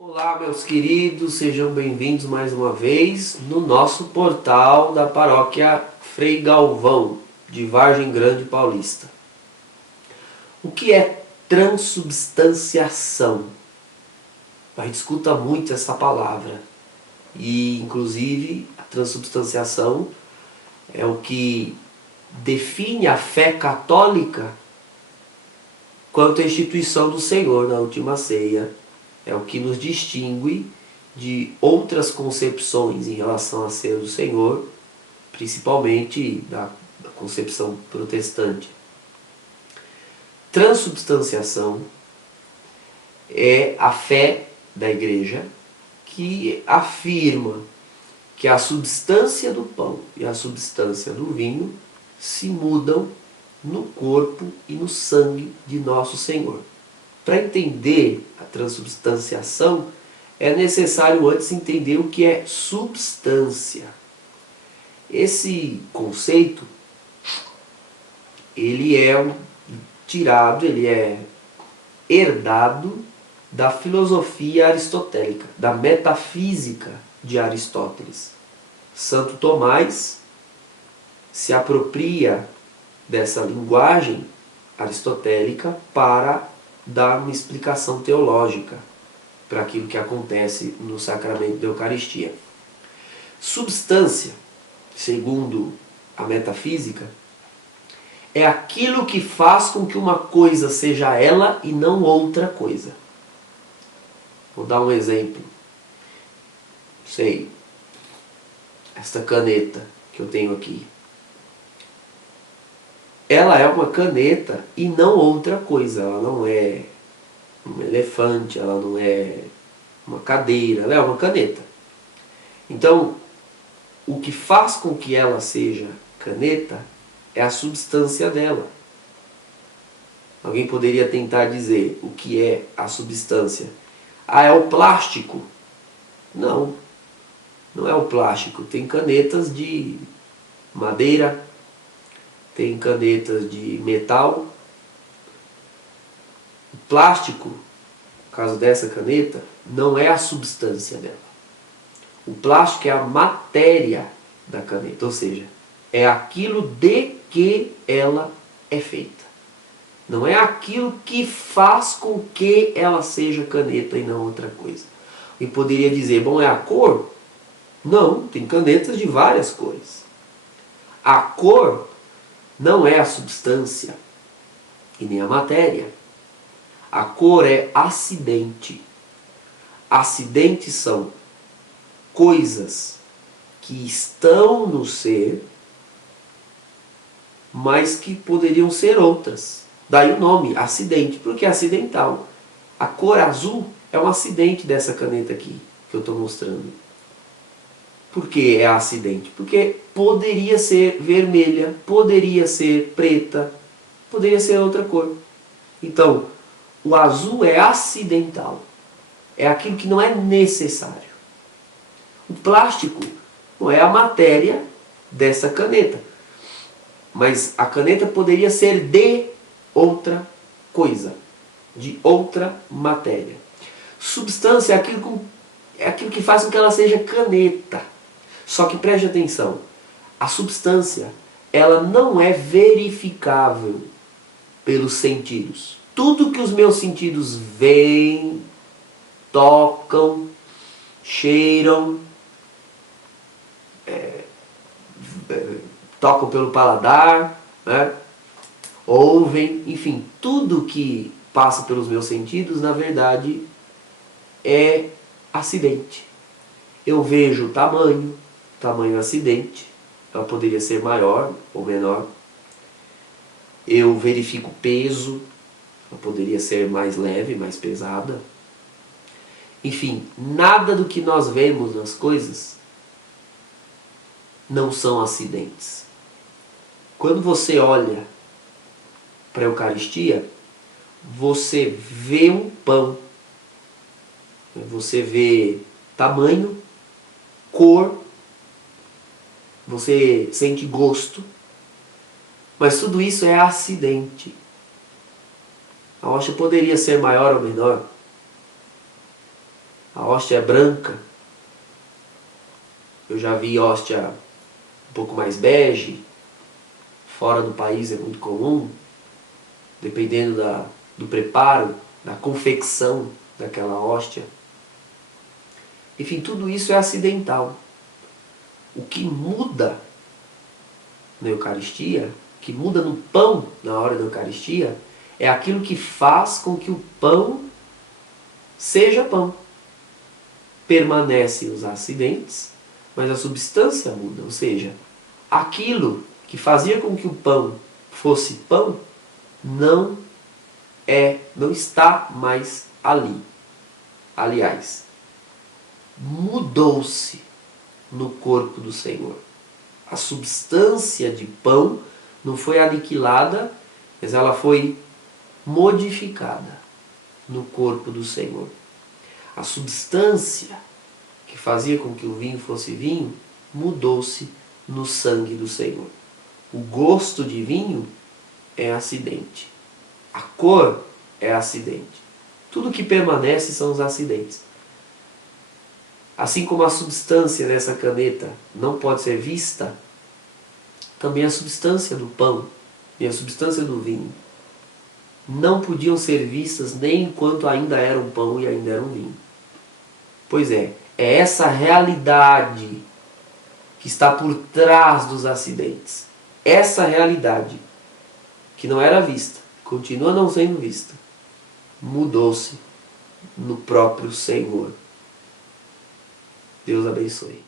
Olá, meus queridos, sejam bem-vindos mais uma vez no nosso portal da paróquia Frei Galvão, de Vargem Grande Paulista. O que é transubstanciação? A gente escuta muito essa palavra e, inclusive, a transubstanciação é o que define a fé católica quanto à instituição do Senhor na última ceia. É o que nos distingue de outras concepções em relação à ceia do Senhor, principalmente da concepção protestante. Transubstanciação é a fé da Igreja que afirma que a substância do pão e a substância do vinho se mudam no corpo e no sangue de nosso Senhor. Para entender a transubstanciação, é necessário antes entender o que é substância. Esse conceito, ele é herdado da filosofia aristotélica, da metafísica de Aristóteles. Santo Tomás se apropria dessa linguagem aristotélica para dar uma explicação teológica para aquilo que acontece no sacramento da Eucaristia. Substância, segundo a metafísica, é aquilo que faz com que uma coisa seja ela e não outra coisa. Vou dar um exemplo. Esta caneta que eu tenho aqui. Ela é uma caneta e não outra coisa. Ela não é um elefante, ela não é uma cadeira, ela é uma caneta. Então, o que faz com que ela seja caneta é a substância dela. Alguém poderia tentar dizer o que é a substância. Ah, é o plástico. Não, não é o plástico. Tem canetas de madeira, tem canetas de metal. O plástico, no caso dessa caneta, não é a substância dela. O plástico é a matéria da caneta, ou seja, é aquilo de que ela é feita. Não é aquilo que faz com que ela seja caneta e não outra coisa. E poderia dizer, bom, é a cor? Não, tem canetas de várias cores. A cor não é a substância e nem a matéria. A cor é acidente. Acidentes são coisas que estão no ser, mas que poderiam ser outras. Daí o nome, acidente, porque é acidental. A cor azul é um acidente dessa caneta aqui, que eu estou mostrando. Por que é acidente? Porque poderia ser vermelha, poderia ser preta, poderia ser outra cor. Então, o azul é acidental. É aquilo que não é necessário. O plástico não é a matéria dessa caneta. Mas a caneta poderia ser de outra coisa, de outra matéria. Substância é aquilo que faz com que ela seja caneta. Só que preste atenção, a substância ela não é verificável pelos sentidos. Tudo que os meus sentidos veem, tocam, cheiram, tocam pelo paladar, né? Ouvem, enfim, tudo que passa pelos meus sentidos, na verdade, é acidente. Eu vejo o tamanho acidente, ela poderia ser maior ou menor. Eu verifico o peso, ela poderia ser mais leve, mais pesada. Enfim, nada do que nós vemos nas coisas não são acidentes. Quando você olha para a Eucaristia, você vê um pão, você vê tamanho, cor, você sente gosto, mas tudo isso é acidente. A hóstia poderia ser maior ou menor, A hóstia é branca. Eu já vi hóstia um pouco mais bege. Fora do país é muito comum. Dependendo do preparo, da confecção daquela hóstia. Enfim, tudo isso é acidental. O que muda na Eucaristia, o que muda no pão na hora da Eucaristia, é aquilo que faz com que o pão seja pão. Permanecem os acidentes, mas a substância muda. Ou seja, aquilo que fazia com que o pão fosse pão, não está mais ali. Aliás, mudou-se no corpo do Senhor. A substância de pão não foi aniquilada, mas ela foi modificada no corpo do Senhor. A substância que fazia com que o vinho fosse vinho mudou-se no sangue do Senhor. O gosto de vinho é acidente. A cor é acidente. Tudo que permanece são os acidentes. Assim como a substância dessa caneta não pode ser vista, também a substância do pão e a substância do vinho não podiam ser vistas nem enquanto ainda eram pão e ainda eram vinho. Pois é essa realidade que está por trás dos acidentes. Essa realidade que não era vista, continua não sendo vista, mudou-se no próprio Senhor. Deus abençoe.